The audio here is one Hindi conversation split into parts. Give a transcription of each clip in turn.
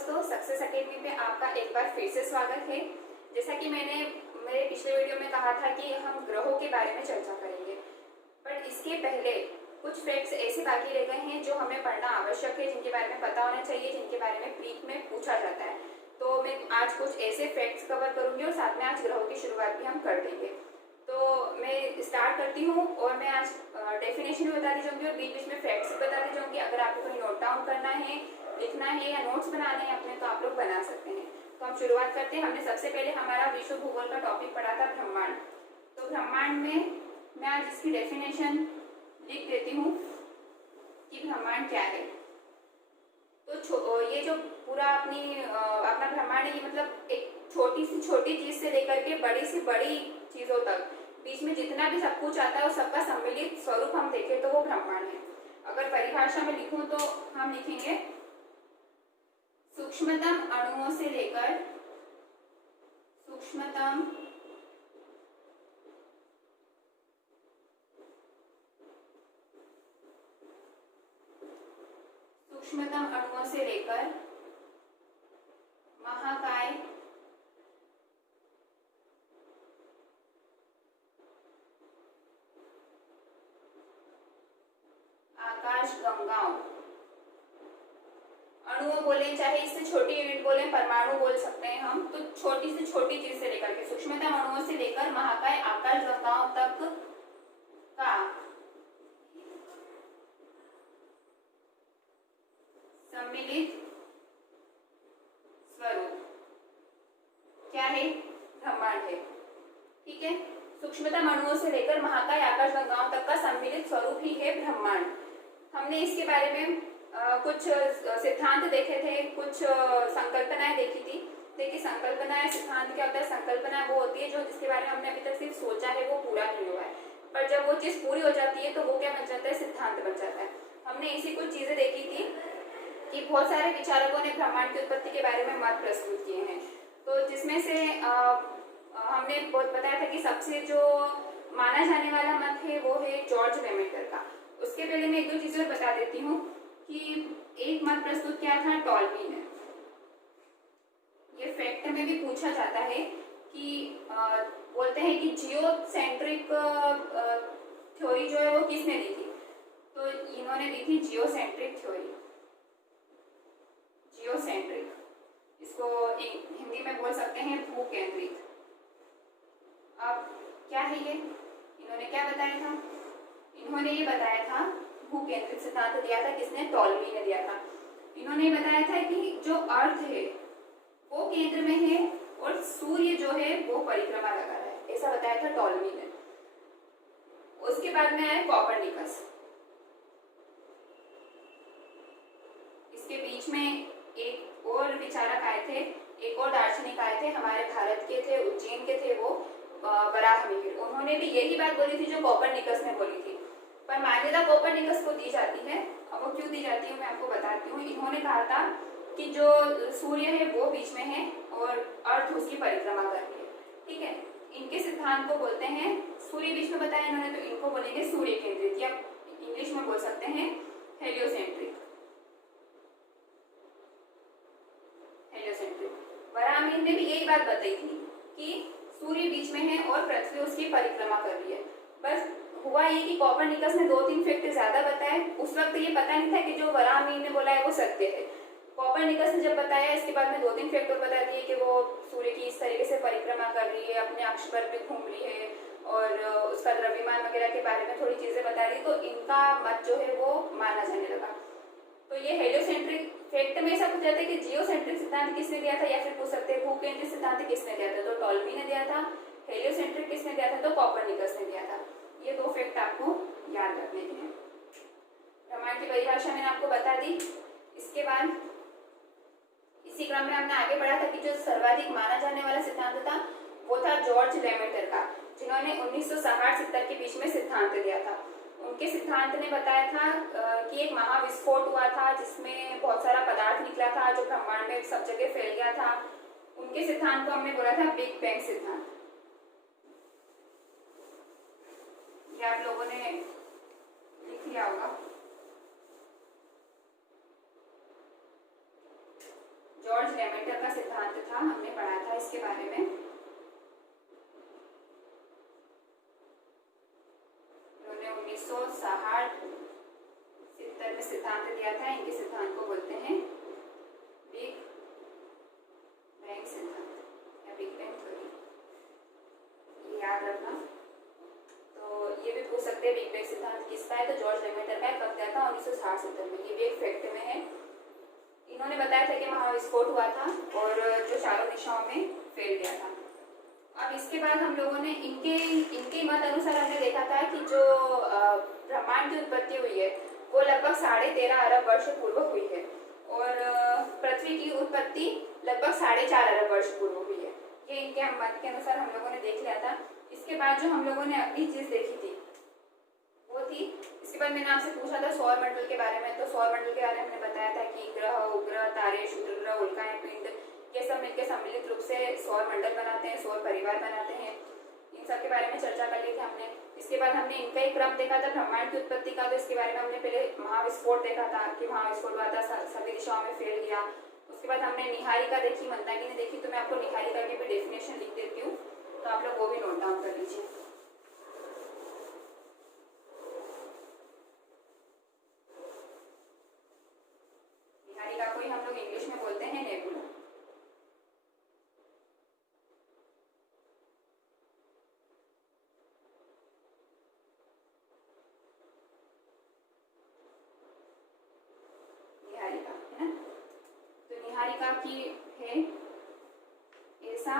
दोस्तों, सक्सेस एकेडमी पे आपका एक बार फिर से स्वागत है। जैसा कि मैंने मेरे पिछले वीडियो में कहा था कि हम ग्रहों के बारे में चर्चा करेंगे, पर इसके पहले कुछ फैक्ट्स ऐसे बाकी रह गए हैं जो हमें पढ़ना आवश्यक है, जिनके बारे में पता होना चाहिए, जिनके बारे में प्रीक में पूछा जाता है। तो मैं आज कुछ ऐसे फैक्ट्स कवर करूंगी और साथ में आज ग्रहों की शुरुआत भी हम कर देंगे। तो मैं स्टार्ट करती हूँ और मैं आज डेफिनेशन भी बताती जाऊँगी और बीच बीच में फैक्ट्स भी बताती जाऊँगी। अगर आपको कोई नोट डाउन करना है, लिखना है या नोट्स बनाने हैं अपने, तो आप लोग बना सकते हैं। तो हम शुरुआत करते हैं। हमने सबसे पहले हमारा विश्व भूगोल का टॉपिक पढ़ा था ब्रह्मांड। तो ब्रह्मांड में मैं आज इसकी डेफिनेशन लिख देती हूँ कि ब्रह्मांड क्या है। तो ये जो पूरा अपना ब्रह्मांड है, ये मतलब एक छोटी से छोटी चीज से लेकर के बड़ी से बड़ी चीजों तक बीच में जितना भी सब कुछ आता है वो सबका सम्मिलित स्वरूप हम देखें तो वो ब्रह्मांड है। अगर परिभाषा में लिखूं तो हम लिखेंगे सूक्ष्मतम अणुओं से लेकर सूक्ष्मतम अणुओं से लेकर महाकाय, आकाश गंगाओं, अणुओं बोले चाहे इससे छोटी यूनिट बोले, परमाणु बोल सकते हैं हम, तो छोटी से छोटी चीज से लेकर के सूक्ष्मतम अणुओं से लेकर महाकाय आकाश गंगाओं तक का सम्मिलित स्वरूप क्या है? ब्रह्मांड है। ठीक है, सूक्ष्मतम अणुओं से लेकर महाकाय आकाश गंगाओं तक का सम्मिलित स्वरूप ही है ब्रह्मांड। हमने इसके बारे में कुछ सिद्धांत देखे थे, कुछ संकल्पनाएं देखी थी। देखिए, संकल्पनाएं, सिद्धांत क्या होता है? संकल्पना वो होती है जो जिसके बारे में हमने अभी तक सिर्फ सोचा है, वो पूरा नहीं हुआ है, पर जब वो चीज पूरी हो जाती है तो वो क्या बन जाता है? सिद्धांत बन जाता है। हमने ऐसी कुछ चीजें देखी थी कि बहुत सारे विचारकों ने ब्रह्मांड की उत्पत्ति के बारे में मत प्रस्तुत किए हैं। तो जिसमें से हमने बहुत बताया था कि सबसे जो माना जाने वाला मत है वो है जॉर्ज लेमेटर का। उसके पहले मैं एक दो चीजें बता देती हूँ कि एक मत प्रस्तुत किया था टॉल्मी ने। ये फैक्ट में भी पूछा जाता है कि बोलते हैं कि जियोसेंट्रिक थ्योरी जो है वो किसने दी थी? तो इन्होंने दी थी जियोसेंट्रिक थ्योरी। जियोसेंट्रिक, इसको हिंदी में बोल सकते हैं भूकेंद्रित। अब क्या है ये? इन्होंने क्या बताया था? इन्होंने ये बताया था, भूकेंद्रित सिद्धांत दिया था किसने? टॉल्मी ने दिया था। इन्होंने बताया था कि जो अर्थ है वो केंद्र में है और सूर्य जो है वो परिक्रमा लगा रहा है, ऐसा बताया था टॉल्मी ने। उसके बाद में आया कोपरनिकस। इसके बीच में एक और विचारक आए थे, एक और दार्शनिक आए थे, हमारे भारत के थे, उज्जैन के थे, वो वराहमिहिर। उन्होंने भी यही बात बोली थी जो कोपरनिकस ने बोली थी, पर मान्यता कोपरनिकस को दी जाती है। अब वो क्यों दी जाती है मैं आपको बताती हूँ। इन्होंने कहा था कि जो सूर्य है वो बीच में है और अर्थ उसकी परिक्रमा कर रही है। ठीक है, इनके सिद्धांत को बोलते हैं, सूर्य बीच में बताया इन्होंने, तो इनको बोलेंगे सूर्य केंद्रित, या इंग्लिश में बोल सकते हैं हेलियोसेंट्रिक। वराहमिहिर ने भी यही बात बताई थी कि सूर्य बीच में है और पृथ्वी उसकी परिक्रमा कर रही है। बस हुआ ये कि कोपरनिकस ने 2-3 फैक्ट ज्यादा बताए। उस वक्त ये पता नहीं था कि जो वराहमिहिर ने बोला है वो सत्य है। कोपरनिकस ने जब बताया, इसके बाद में 2-3 फैक्ट और बता दिए कि वो सूर्य की इस तरीके से परिक्रमा कर रही है, अपने अक्ष पर भी घूम रही है और उसका द्रव्यमान वगैरह के बारे में थोड़ी चीजें बता दी, तो इनका मत जो है वो माना जाने लगा। तो ये हेलियोसेंट्रिक फैक्ट में ऐसा पूछा जाता है कि जियोसेंट्रिक सिद्धांत किसने दिया था, या फिर पूछ सकते हैं भूकेंद्रित सिद्धांत किसने दिया था? तो टॉल्मी ने दिया था। हेलियोसेंट्रिक किसने दिया था? तो कोपरनिकस ने दिया था। ये 2 फैक्ट आपको याद रखने के हैं। ब्रह्मांड की परिभाषा मैंने आपको बता दी। इसके बाद इसी क्रम में हमने आगे बढ़ा था कि जो सर्वाधिक माना जाने वाला सिद्धांत था वो था जॉर्ज लेमेटर का, जिन्होंने 1960-70 के बीच में सिद्धांत दिया था। उनके सिद्धांत ने बताया था कि एक महाविस्फोट हुआ था जिसमें बहुत सारा पदार्थ निकला था जो ब्रह्मांड में सब जगह फैल गया था। उनके सिद्धांत को हमने बोला था बिग बैंग सिद्धांत। ये आप लोगों ने लिख लिया होगा। जॉर्ज लेमेटर का सिद्धांत था, हमने पढ़ा था इसके बारे में। उन्होंने 1960-70 में सिद्धांत दिया था। इनके सिद्धांत को बोलते हैं बिग बैंग सिद्धांत या बिग बैंग थ्योरी, ये याद रखना। तो ये भी पूछ सकते हैं बिग बैंग सिद्धांत किसका है, तो जॉर्ज लेमेटर का। कब दिया था? 1960-70 में। ये भी एक फैक्ट में है। इन्होंने बताया था कि महाविस्फोट हुआ था और जो चारों दिशाओं में फैल गया था। अब इसके बाद हम लोगों ने इनके मत अनुसार हमने देखा था कि जो ब्रह्मांड की उत्पत्ति हुई है वो लगभग 13.5 अरब वर्ष पूर्व हुई है और पृथ्वी की उत्पत्ति लगभग 4.5 अरब वर्ष पूर्व हुई है। ये इनके मत के अनुसार हम लोगों ने देख लिया था। इसके बाद जो हम लोगों ने अगली चीज देखी थी वो थी, इसके बाद मैंने आपसे पूछा था सौर मंडल के बारे में। तो सौर मंडल के बारे में मैंने बताया था कि ग्रह, उपग्रह, तारे, क्षुद्र ग्रह, उल्काएं, पिंड, ये सब मिलकर सम्मिलित रूप से सौर मंडल बनाते हैं, सौर परिवार बनाते हैं। इन सब के बारे में चर्चा कर ली थी हमने। इसके बाद हमने इनका एक क्रम देखा था ब्रह्मांड की उत्पत्ति का। तो इसके बारे में हमने पहले महाविस्फोट देखा था कि महाविस्फोट हुआ था, सभी दिशाओं में फैल गया। उसके बाद हमने निहारिका देखी, मंदाकिनी देखी। तो मैं आपको निहारिका की भी डेफिनेशन लिख देती हूँ, तो आप लोग वो भी नोट डाउन कर लीजिए। निहारिका को ही हम लोग इंग्लिश में बोलते हैं नेबुला। निहारिका है ना, तो निहारिका की है ऐसा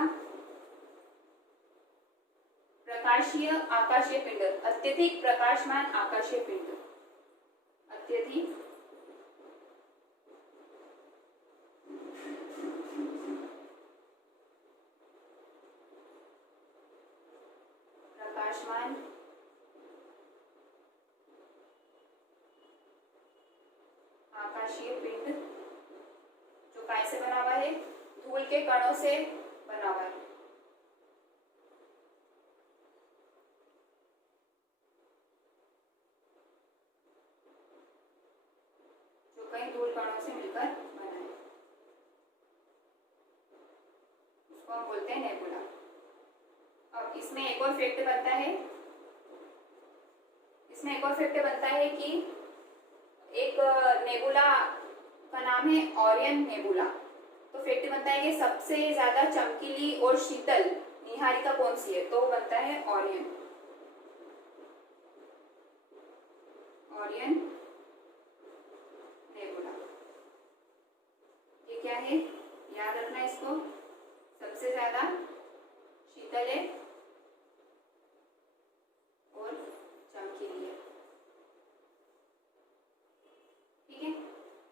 प्रकाशीय आकाशीय पिंड, अत्यधिक प्रकाशमान आकाशीय पिंड, अत्यधिक प्रकाशमान आकाशीय पिंड जो काय से बना हुआ है? धूल के कणों से बना हुआ है। जो कई धूल कणों से मिलकर बना है, उसको हम बोलते हैं नेबुला। अब इसमें एक और फैक्ट बनता है, कि एक नेबुला का नाम है ओरियन नेबुला। तो फैक्ट बनता है कि सबसे ज्यादा चमकीली और शीतल निहारिका कौन सी है? तो वो बनता है ओरियन नेबुला। ये क्या है? याद रखना इसको। सबसे ज्यादा शीतल है और चमकीली है। ठीक है,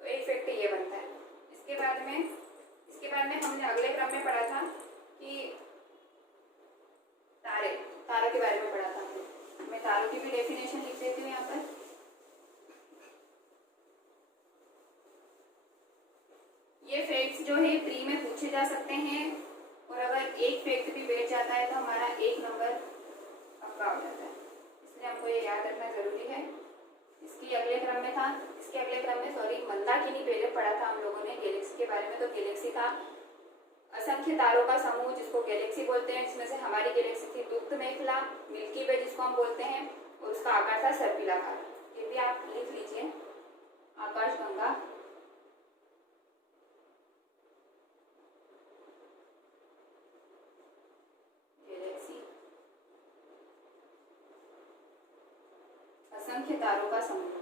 तो एक फैक्ट ये बनता है। इसके बाद में हमने अगले क्रम में पढ़ा था कि तारों के बारे में पढ़ा था। मैं तारों की भी डेफिनेशन लिख देती हूँ यहाँ पर। ये फैक्ट्स जो है प्री में पूछे जा सकते हैं और अगर एक फैक्ट भी बैठ जाता है तो हमारा 1 नंबर पक्का हो जाता है, इसलिए हमको ये याद रखना जरूरी है। इसके अगले क्रम में मंदाकिनी पहले पढ़ा था हम लोगों ने गैलेक्सी के बारे में। तो गैलेक्सी था असंख्य तारों का समूह जिसको गैलेक्सी बोलते हैं। इसमें से हमारी गैलेक्सी थी दुग्ध मेखला, मिल्की वे जिसको हम बोलते हैं, और उसका आकार था सर्पिलाकार। ये भी आप लिख लीजिए, आकाशगंगा गैलेक्सी, असंख्य तारों का समूह।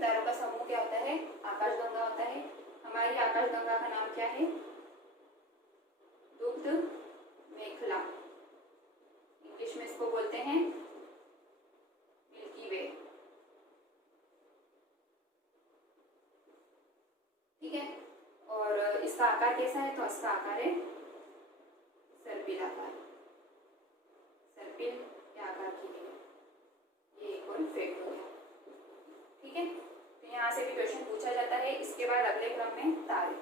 तारों का समूह क्या होता है? आकाशगंगा होता है। हमारी आकाशगंगा का नाम क्या है? दुग्ध मेखला, इंग्लिश में इसको बोलते हैं मिल्की वे। ठीक है, और इसका आकार कैसा है? तो इसका आकार है सर्पिलाकार, सर्पिल के आकार की है। ये एक और फैक्ट हो गया। ठीक है, तो यहाँ से भी क्वेश्चन पूछा जाता है। इसके बाद अगले क्रम में तारे।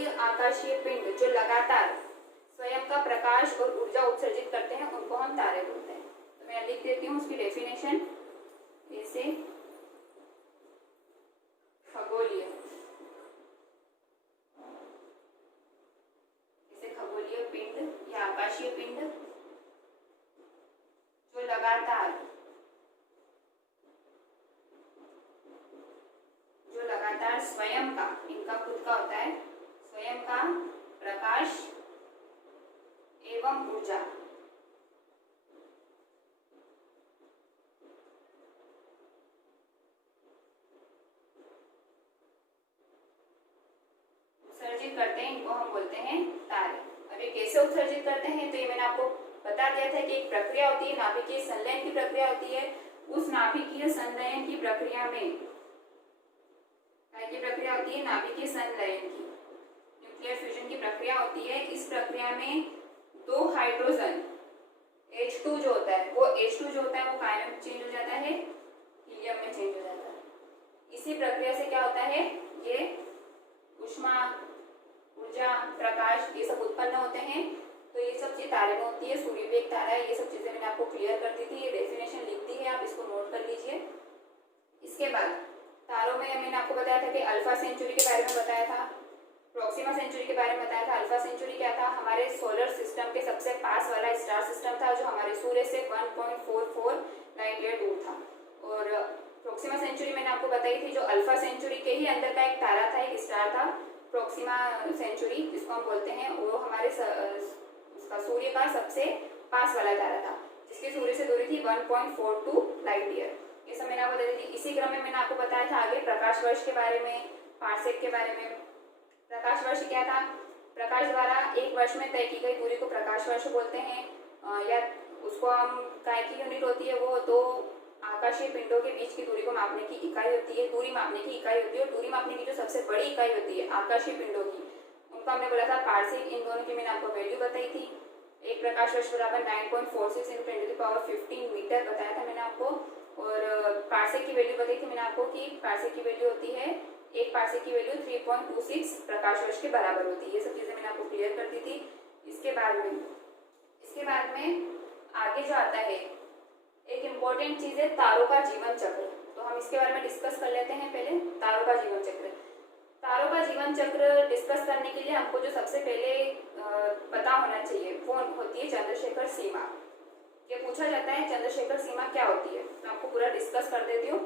खगोलीय आकाशीय पिंड जो लगातार स्वयं का प्रकाश और ऊर्जा उत्सर्जित करते हैं उनको हम तारे बोलते हैं। तो मैं लिख देती हूँ उसकी डेफिनेशन। जैसे खगोलीय, जैसे खगोलीय पिंड या आकाशीय पिंड जो लगातार स्वयं का, इनका खुद का होता है, स्वयं का प्रकाश एवं ऊर्जा उत्सर्जित करते हैं, इनको हम बोलते हैं तारे। अब ये कैसे उत्सर्जित करते हैं, तो ये मैंने आपको बता दिया था कि एक प्रक्रिया होती है, नाभिकीय संलयन की प्रक्रिया होती है। उस नाभिकीय संलयन की प्रक्रिया में की प्रक्रिया होती है नाभिकीय संलयन की, न्यूक्लियर फ्यूजन की प्रक्रिया होती है। इस प्रक्रिया में दो हाइड्रोजन H2 जो होता है वो H2 जो होता है वो काय में चेंज हो जाता है, हीलियम में चेंज हो जाता है। इसी प्रक्रिया से क्या होता है, ये ऊष्मा, ऊर्जा, प्रकाश ये सब उत्पन्न होते हैं। तो ये सब चीज तारे में होती है। सूर्य भी एक तारा है। ये सब चीजें मैंने आपको क्लियर कर दी थी, ये डेफिनेशन लिख दी है, आप इसको नोट कर लीजिए। इसके बाद तारों में मैंने आपको बताया था कि अल्फा सेंचुरी के बारे में बताया था, प्रोक्सिमा सेंचुरी के बारे में बताया था। अल्फा सेंचुरी क्या था, हमारे सोलर सिस्टम के सबसे पास वाला स्टार सिस्टम था जो हमारे सूर्य से 1.44 लाइट ईयर दूर था। और प्रोक्सिमा सेंचुरी मैंने आपको बताई थी जो अल्फा सेंचुरी के ही अंदर का एक तारा था, एक स्टार था प्रोक्सिमा सेंचुरी जिसको हम बोलते हैं। वो हमारे सूर्य का सबसे पास वाला तारा था जिसकी सूर्य से दूरी थी 1.42 लाइट ईयर। ये सब मैंने आपको बता दी थी। इसी क्रम में मैंने आपको बताया था आगे प्रकाश वर्ष के बारे में, पार्सेक के बारे में। प्रकाश वर्ष क्या था, प्रकाश द्वारा एक वर्ष में तय की गई दूरी को प्रकाश वर्ष बोलते हैं। या उसको हम काय की यूनिट होती है, वो दो आकाशीय पिंडों के बीच की दूरी को मापने की इकाई होती है, दूरी मापने की इकाई होती है। और दूरी मापने की जो सबसे बड़ी इकाई होती है आकाशीय पिंडों की, उनको हमने बोला था पार्सेक। इन दोनों की मैंने आपको वैल्यू बताई थी। एक प्रकाश वर्ष बराबर 9.46 × 10⁻15 मीटर बताया था मैंने आपको। और पार्सेक की वैल्यू बताई थी मैंने आपको कि पार्सेक की वैल्यू होती है, एक पार्सेक की वैल्यू 3.26 प्रकाश वर्ष के बराबर होती है। ये सब चीजें मैंने आपको क्लियर कर दी थी। इसके बाद में आगे जो आता है एक इम्पोर्टेंट चीज है तारों का जीवन चक्र। तो हम इसके बारे में डिस्कस कर लेते हैं। पहले तारों का जीवन चक्र। तारों का जीवन चक्र डिस्कस करने के लिए हमको जो सबसे पहले पता होना चाहिए वो होती है चंद्रशेखर सीमा। ये पूछा जाता है चंद्रशेखर सीमा क्या होती है, तो आपको पूरा डिस्कस कर देती हूँ,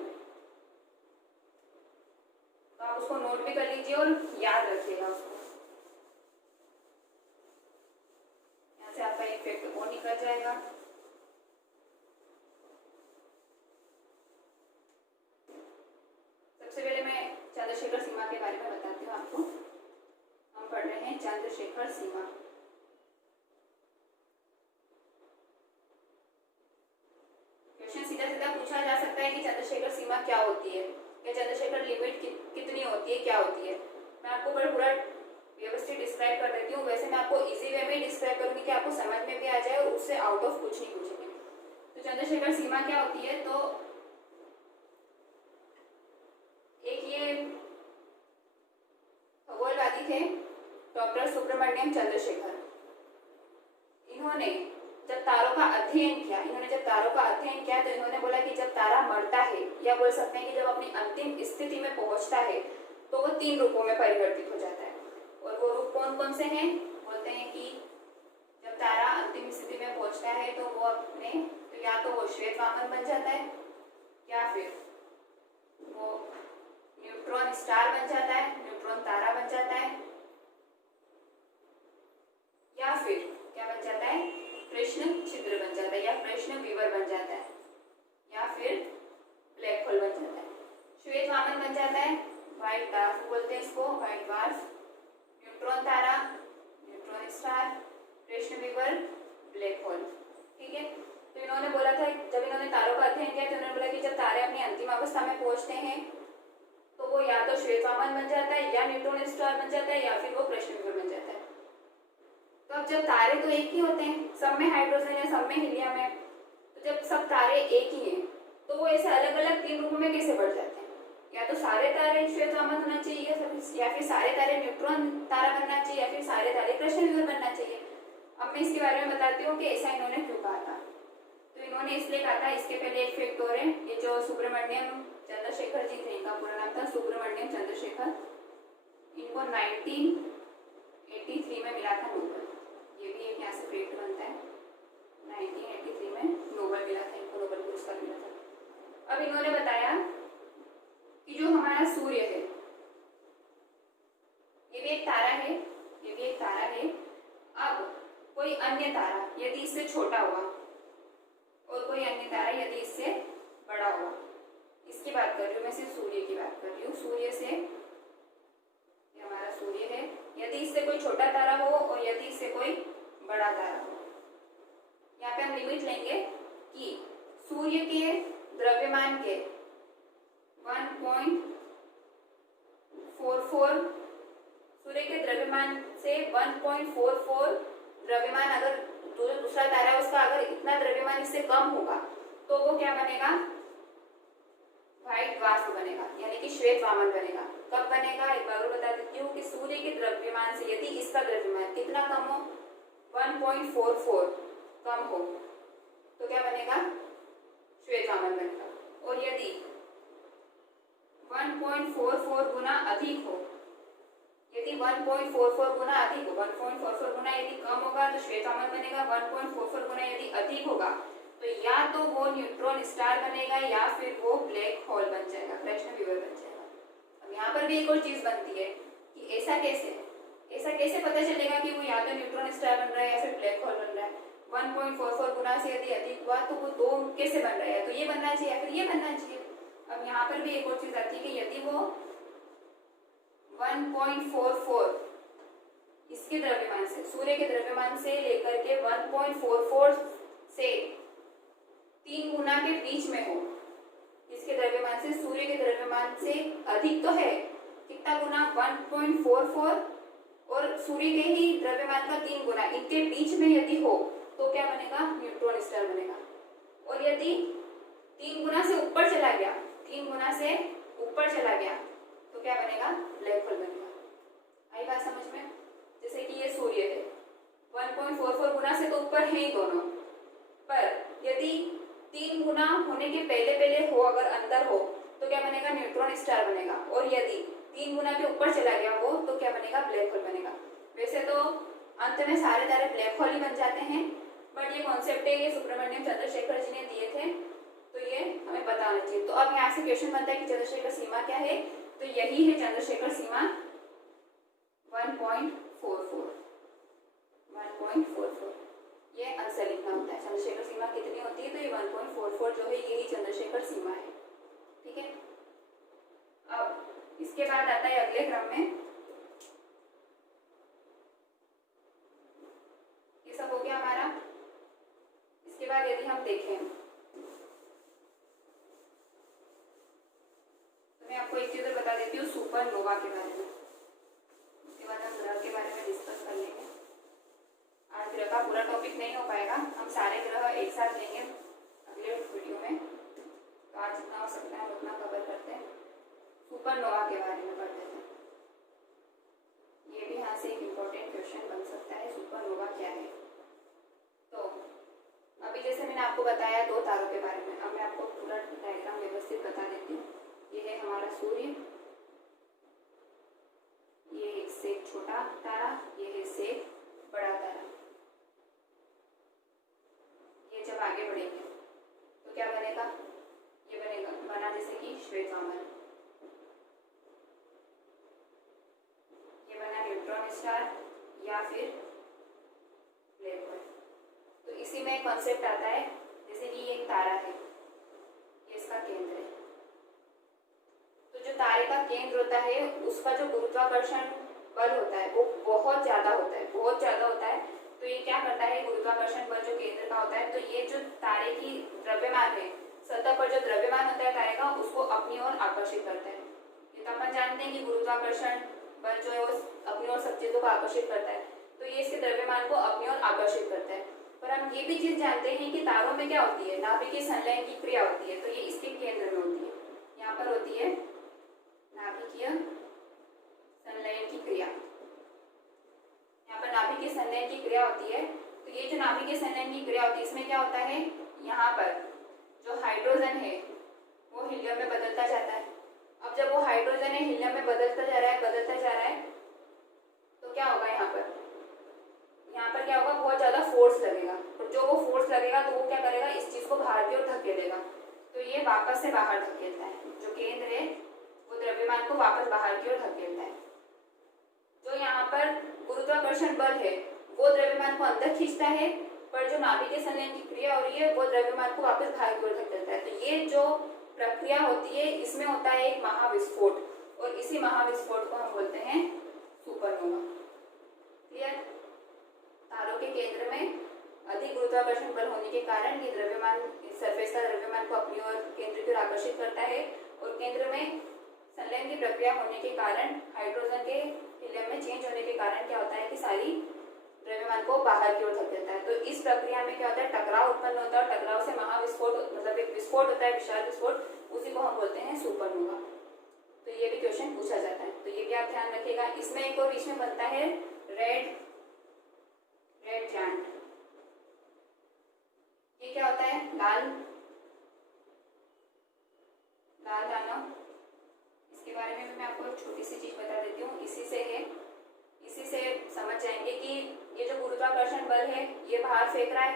तो आप उसको नोट भी कर लीजिए और याद रखिएगा उसको। यहाँ से आपका एक फैक्ट और निकल जाएगा। सबसे पहले मैं चंद्रशेखर सीमा के बारे में बताती हूँ आपको। हम पढ़ रहे हैं चंद्रशेखर सीमा। सीधा सीधा पूछा जा सकता है कि चंद्रशेखर सीमा क्या होती है या चंद्रशेखर लिमिट कितनी होती है, क्या होती है। मैं आपको पूरा व्यवस्थित डिस्क्राइब कर देती हूँ। वैसे मैं आपको इजी वे में डिस्क्राइब करूंगी कि आपको समझ में भी आ जाए और उससे आउट ऑफ कुछ नहीं पूछेंगे। तो चंद्रशेखर सीमा क्या होती है, तो एक ये खगोलवादी थे डॉक्टर सुब्रमण्यम चंद्रशेखर। इन्होंने जब तारों का अध्ययन किया तो इन्होंने बोला कि जब तारा मरता है, या बोल सकते हैं कि जब अपनी अंतिम स्थिति में पहुंचता है, तो वो 3 रूपों में परिवर्तित हो जाता है। और वो रूप कौन कौन से हैं, बोलते हैं कि जब तारा अंतिम स्थिति में पहुंचता है तो वो अपने तो या तो वो श्वेत वामन बन जाता है, या फिर वो न्यूट्रॉन स्टार बन जाता है, न्यूट्रॉन तारा बन जाता है, या फिर क्या बन जाता है, कृष्ण छिद्र बन जाता है, या कृष्ण विवर बन जाता है, या फिर ब्लैक होल बन जाता है। श्वेत वामन बन जाता है, व्हाइट डार्क बोलते हैं इसको, व्हाइट डॉर्फ, न्यूट्रॉन तारा, न्यूट्रॉन स्टार, कृष्ण विवर, ब्लैक होल। ठीक है, तो इन्होंने बोला था जब इन्होंने तारों का अध्ययन किया तो इन्होंने बोला कि जब तारे अपनी अंतिम अवस्था में पहुंचते हैं तो वो या तो श्वेत वामन बन जाता है, या न्यूट्रॉन स्टार बन जाता है, या फिर वो कृष्ण विवर बन जाता है। तो अब जब तारे तो एक ही होते हैं, सब में हाइड्रोजन है, सब में हीलियम है, तो जब सब तारे एक ही हैं तो वो ऐसे अलग अलग 3 रूपों में कैसे बढ़ जाते हैं, या तो सारे तारे श्वेतवामन होना चाहिए या फिर सारे तारे न्यूट्रॉन तारा बनना चाहिए या फिर सारे तारे कृष्ण विवर बनना चाहिए। अब मैं इसके बारे में बताती हूँ कि ऐसा इन्होंने क्यों कहा था। तो इन्होंने इसलिए कहा था, इसके पहले एक फैक्ट और है, ये जो सुब्रमण्यम चंद्रशेखर जी थे, इनका पूरा नाम था सुब्रमण्यम चंद्रशेखर, इनको 1983 में मिला था नोबेल। ये भी एक यहाँ से फैक्ट बनता है, 1983 में नोबेल मिला था इनको, नोबेल पुरस्कार मिला था। अब इन्होंने बताया कि जो हमारा सूर्य है ये भी एक तारा है, ये भी एक तारा है। अब कोई अन्य तारा यदि इससे छोटा हुआ और कोई अन्य तारा यदि इससे बड़ा हुआ, इसकी बात कर रही हूँ मैं, सिर्फ सूर्य की बात कर रही हूँ। सूर्य से, ये हमारा सूर्य है, यदि इससे कोई छोटा तारा हो और यदि इससे कोई बड़ा तारा हो, यहाँ पे हम लिमिट लेंगे कि सूर्य के द्रव्यमान के 1.44, सूर्य के द्रव्यमान से 1.44 द्रव्यमान, अगर जो दूसरा तारा है उसका अगर इतना द्रव्यमान इससे कम होगा तो वो क्या बनेगा, व्हाइट ड्वार्फ बनेगा, यानी कि श्वेत वामन बनेगा। कब बनेगा, एक बार और बता देती हूँ कि सूर्य के द्रव्यमान से यदि इसका द्रव्यमान कितना कम हो, 1.44 कम हो, तो क्या बनेगा, श्वेत वामन बनेगा। और यदि 1.44 गुना अधिक हो, यदि 1.44 गुना अधिक हो, 1.44 गुना यदि कम होगा तो श्वेत वामन बनेगा, 1.44 गुना यदि अधिक होगा तो या तो वो न्यूट्रॉन स्टार बनेगा या फिर वो ब्लैक होल बन जाएगा, कृष्ण विवर बन जाएगा। अब यहाँ पर भी एक और चीज बनती है कि ऐसा कैसे पता चलेगा कि वो या तो न्यूट्रॉन स्टार बन रहा है या फिर ब्लैक होल बन रहा है। 1.44 गुना से यदि अधिक हुआ तो वो दो कैसे बन रहा है, तो ये बनना चाहिए या फिर ये बनना चाहिए। अब यहाँ पर भी एक और चीज आती है कि यदि वो 1.44 इसके द्रव्यमान से, सूर्य के द्रव्यमान से लेकर के 1.44 से 3 गुना के बीच में हो, इसके द्रव्यमान से सूर्य के द्रव्यमान से अधिक तो है, कितना गुना, 1.44, और सूर्य के ही द्रव्यमान का 3 गुना, इनके बीच में यदि हो तो क्या बनेगा, न्यूट्रॉन स्टार बनेगा। और यदि 3 गुना से ऊपर चला गया, 3 गुना से ऊपर चला गया तो क्या बनेगा, ब्लैक होल बनेगा। आई बात समझ में। जैसे कि ये सूर्य है, 1.44 गुना से तो ऊपर है ही दोनों, पर यदि 3 गुना होने के पहले हो, अगर अंदर हो तो क्या बनेगा, न्यूट्रॉन स्टार बनेगा। और यदि 3 गुना के ऊपर चला गया वो तो क्या बनेगा, ब्लैक होल बनेगा। वैसे तो अंत में सारे तारे ब्लैक होल ही बन जाते हैं, बट ये कॉन्सेप्ट है, ये सुब्रमण्यम चंद्रशेखर जी ने दिए थे, तो ये हमें पता होना चाहिए। तो अब यहाँ से क्वेश्चन बनता है कि चंद्रशेखर सीमा क्या है, तो यही है चंद्रशेखर सीमा 1.44। ये आंसर लिखना होता है, चंद्रशेखर सीमा कितनी होती है, तो ये 1.44 जो है यही चंद्रशेखर सीमा है। ठीक है, अब इसके बाद आता है अगले क्रम में, ये सब हो गया हमारा। इसके बाद यदि हम देखें तो मैं आपको एक चीज और बता देती हूँ सुपरनोवा के बारे में, उसके बाद हम ग्रह के बारे में डिस्कस कर लेंगे। आज ग्रह का पूरा टॉपिक नहीं हो पाएगा, हम सारे ग्रह एक साथ लेंगे अगले वीडियो में, तो आज जितना हो सकता है उतना कवर करते हैं। सुपरनोवा के बारे में पढ़ लेते हैं, ये भी यहाँ से एक इम्पोर्टेंट क्वेश्चन बन सकता है, सुपरनोवा क्या है। तो अभी जैसे मैंने आपको बताया 2 तारों के बारे में, अब मैं आपको पूरा डायग्राम व्यवस्थित बता देती हूँ। ये है हमारा सूर्य, ये इससे एक छोटा तारा, ये है इससे एक बड़ा तारा। ये जब आगे बढ़ेंगे तो क्या बनेगा, ये बना जैसे कि श्वेत वामन, ये बना न्यूट्रॉन स्टार या फिर ब्लैक होल। तो इसी में एक कॉन्सेप्ट आता है, जैसे कि ये एक तारा है, ये इसका केंद्र है, तो जो तारे का केंद्र होता है उसका जो गुरुत्वाकर्षण बल होता है वो बहुत ज्यादा होता है, बहुत ज्यादा होता है। तो ये क्या करता है, गुरुत्वाकर्षण बल जो केंद्र का होता है, तो ये जो तारे की द्रव्यमान है, सतह पर जो द्रव्यमान होता है तारे का, उसको अपनी ओर आकर्षित करता है। ये तो अपन जानते हैं कि गुरुत्वाकर्षण बल जो है वो अपनी ओर सब चीजों को आकर्षित करता है, तो ये इसके द्रव्यमान को अपनी ओर आकर्षित करता है। पर हम ये भी चीज जानते हैं कि तारों में क्या होती है, नाभिकीय संलयन की क्रिया होती है, तो ये इसके केंद्र में होती है, यहाँ पर होती है क्रिया होती है, तो ये जो नाभिकीय संलयन की क्रिया होती है इसमें क्या होता है, यहाँ पर जो हाइड्रोजन है वो हीलियम में बदलता जाता है। अब जब वो हाइड्रोजन है हीलियम में बदलता जा रहा है तो क्या होगा, यहाँ पर क्या होगा, बहुत ज्यादा फोर्स लगेगा, और जो वो फोर्स लगेगा तो वो क्या करेगा, इस चीज को बाहर की ओर धकेलेगा, तो ये वापस से बाहर धकेलता है, जो केंद्र है वो द्रव्यमान को वापस बाहर की ओर धकेलता है। जो यहाँ पर गुरुत्वाकर्षण बल है वो द्रव्यमान को अंदर खींचता है, पर जो नाभिकीय संलयन की क्रिया हो रही है वो द्रव्यमान को वापस बाहर की ओर धकेलता है। तो ये जो प्रक्रिया होती है इसमें होता है एक महाविस्फोट, और इसी महाविस्फोट को हम बोलते हैं सुपरनोवा। क्लियर? तारों के केंद्र में अधिक गुरुत्वाकर्षण बल होने के कारण ये द्रव्यमान, सरफेस का द्रव्यमान को अपनी ओर केंद्र की ओर आकर्षित करता है, और केंद्र में संलयन की प्रक्रिया होने के कारण हाइड्रोजन के हीलियम में चेंज होने के कारण क्या होता है कि सारी द्रव्यमान को बाहर की ओर धकेलता है। तो इस प्रक्रिया में क्या होता है, टकराव उत्पन्न होता है, और टकराव से महाविस्फोट, मतलब एक विस्फोट होता है, विशाल विस्फोट, उसी को हम बोलते हैं सुपरनोवा। तो ये भी क्वेश्चन पूछा जाता है, तो ये भी आप ध्यान रखिएगा। इसमें एक और बीच में बनता है रेड जायंट। ये क्या होता है, लाल दानव। इसके बारे में मैं आपको एक छोटी सी चीज बता देती हूँ, इसी से समझ जाएंगे कि ये जो गुरुत्वाकर्षण बल है ये बाहर फेंक रहा है,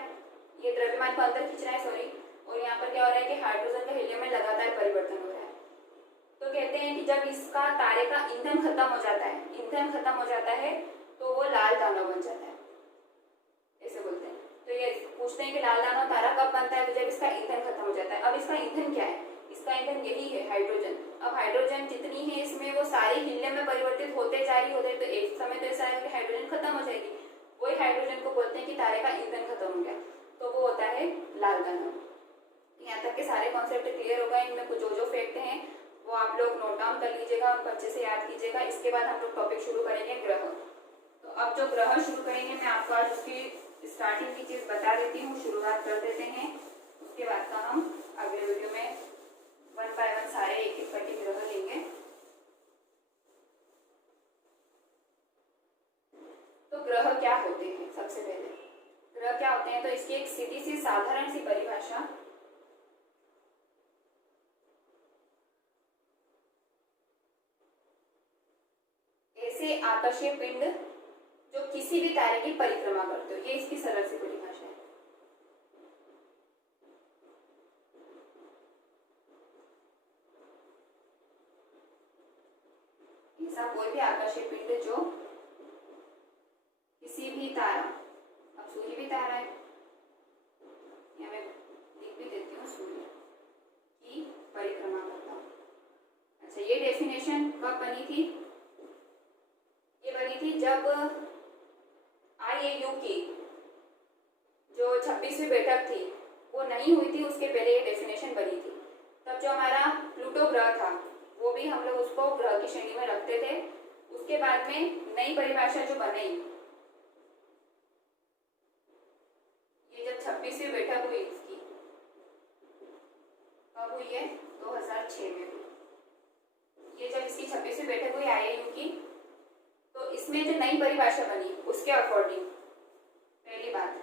ये द्रव्यमान को अंदर खींच रहा है, सॉरी, और यहाँ पर क्या हो रहा है कि हाइड्रोजन का हीलियम में लगातार परिवर्तन हो रहा है। तो कहते हैं कि जब इसका तारे का ईंधन खत्म हो जाता है तो वो लाल दानव बन जाता है, ऐसे बोलते हैं। तो ये पूछते हैं कि लाल दानव तारा कब बनता है, तो जब इसका ईंधन खत्म हो जाता है। अब इसका ईंधन क्या है, इसका ईंधन यही है, हाइड्रोजन। अब हाइड्रोजन जितनी है इसमें वो सारी हीलियम में परिवर्तित होते जा रही तो एक समय तो ऐसा आएगा कि हाइड्रोजन खत्म हो जाएगी, वही हाइड्रोजन को बोलते हैं कि तारे का ईंधन खत्म हो गया, तो वो होता है लाल दानव। यहाँ तक के सारे कॉन्सेप्ट क्लियर होगा। इनमें कुछ जो फैक्ट हैं वो आप लोग नोट डाउन कर लीजिएगा, उनको अच्छे से याद कीजिएगा। इसके बाद हम लोग टॉपिक शुरू करेंगे ग्रह। तो अब जो ग्रह शुरू करेंगे, मैं आपको आज उसकी स्टार्टिंग की चीज बता देती हूँ, शुरुआत कर देते हैं। उसके बाद का हम अगले वीडियो में 1 बाय 1 सारे एक एक करके ग्रह लेंगे। तो ग्रह क्या होते हैं, सबसे पहले ग्रह क्या होते हैं, तो इसकी एक सीधी सी साधारण सी परिभाषा, ऐसे आकाशीय पिंड जो किसी भी तारे की परिक्रमा करते हो, ये इसकी सरल सी परिभाषा है। ऐसा कोई भी आकाशीय पिंड जो किसी भी तारा, अब सूर्य भी तारा है, या मैं लिख भी देती हूँ, सूर्य की परिक्रमा करता हूँ। अच्छा, ये डेफिनेशन कब बनी थी, ये बनी थी जब IAU की जो 26वीं बैठक थी वो नहीं हुई थी, उसके पहले ये डेफिनेशन बनी थी। तब जो हमारा प्लूटो ग्रह था वो भी हम लोग उसको ग्रह की श्रेणी में रखते थे। उसके बाद में नई परिभाषा जो बनाई, ये जब 26वीं बैठक हुई उसकी, कब हुई है, 2006 में हुई। ये जब इसकी 26वीं बैठक हुई IAU की, तो इसमें जो नई परिभाषा बनी उसके अकॉर्डिंग, पहली बात,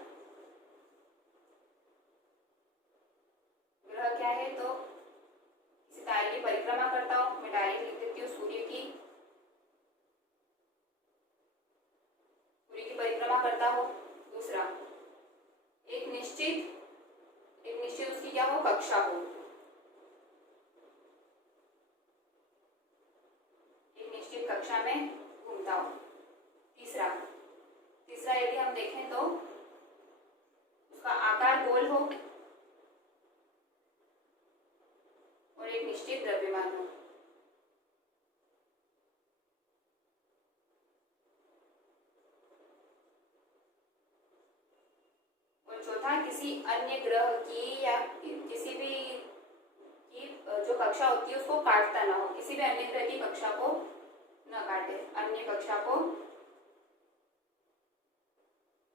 ग्रह क्या है, तो किसी तारे की परिक्रमा करता हूं, मैं डायरेक्ट लिख देती हूँ सूर्य की परिक्रमा करता हो। दूसरा, एक निश्चित उसकी क्या हो, कक्षा हो, एक निश्चित कक्षा में घूमता हो। तीसरा यदि हम देखें तो उसका आकार गोल हो और एक निश्चित द्रव्यमान हो। और चौथा, किसी अन्य ग्रह की या किसी भी की जो कक्षा होती है उसको काटता ना हो, किसी भी अन्य ग्रह की कक्षा को न काटे, अन्य कक्षा को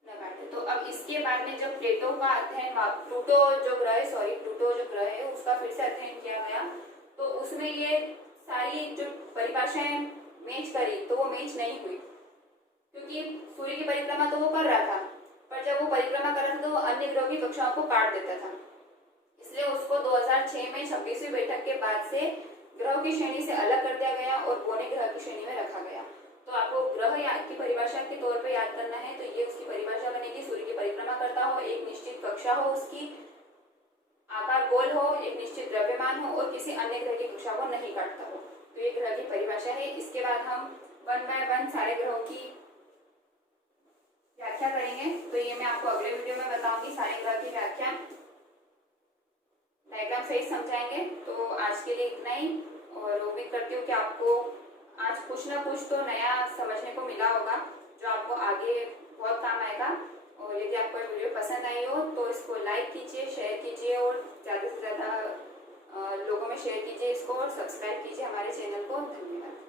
न काटे। तो अब इसके बाद में जब प्लेटो का अध्ययन, प्लूटो जो ग्रह है उसका फिर से अध्ययन किया गया, तो उसमें ये सारी जो परिभाषाएं मैच करी, तो वो मैच नहीं हुई, क्योंकि सूर्य की परिक्रमा तो वो कर रहा था, पर जब वो परिक्रमा कर रहा था तो वो अन्य ग्रहों की कक्षाओं को काट देता था। इसलिए उसको 2006 में 26वीं बैठक के बाद से ग्रह की श्रेणी से अलग कर दिया गया और बौने ग्रह की श्रेणी में रखा गया। तो आपको ग्रह की परिभाषा के तौर पे याद करना है, तो ये उसकी परिभाषा बनेगी, सूर्य की परिक्रमा करता हो, एक निश्चित कक्षा हो, उसकी आकार गोल हो, एक निश्चित द्रव्यमान हो और किसी अन्य ग्रह की कक्षा को नहीं काटता हो। तो ये ग्रह की परिभाषा है। इसके बाद हम 1 बाय 1 सारे ग्रहों की व्याख्या करेंगे। तो ये मैं आपको अगले वीडियो में बताऊंगी, सारे ग्रह की व्याख्या डायग्राम सही समझाएंगे। तो आज के लिए इतना ही, और उम्मीद करती हूँ कि आपको आज कुछ ना कुछ तो नया समझने को मिला होगा जो आपको आगे बहुत काम आएगा। और यदि आपको वीडियो पसंद आई हो तो इसको लाइक कीजिए, शेयर कीजिए और ज़्यादा से ज़्यादा लोगों में शेयर कीजिए इसको, और सब्सक्राइब कीजिए हमारे चैनल को। धन्यवाद।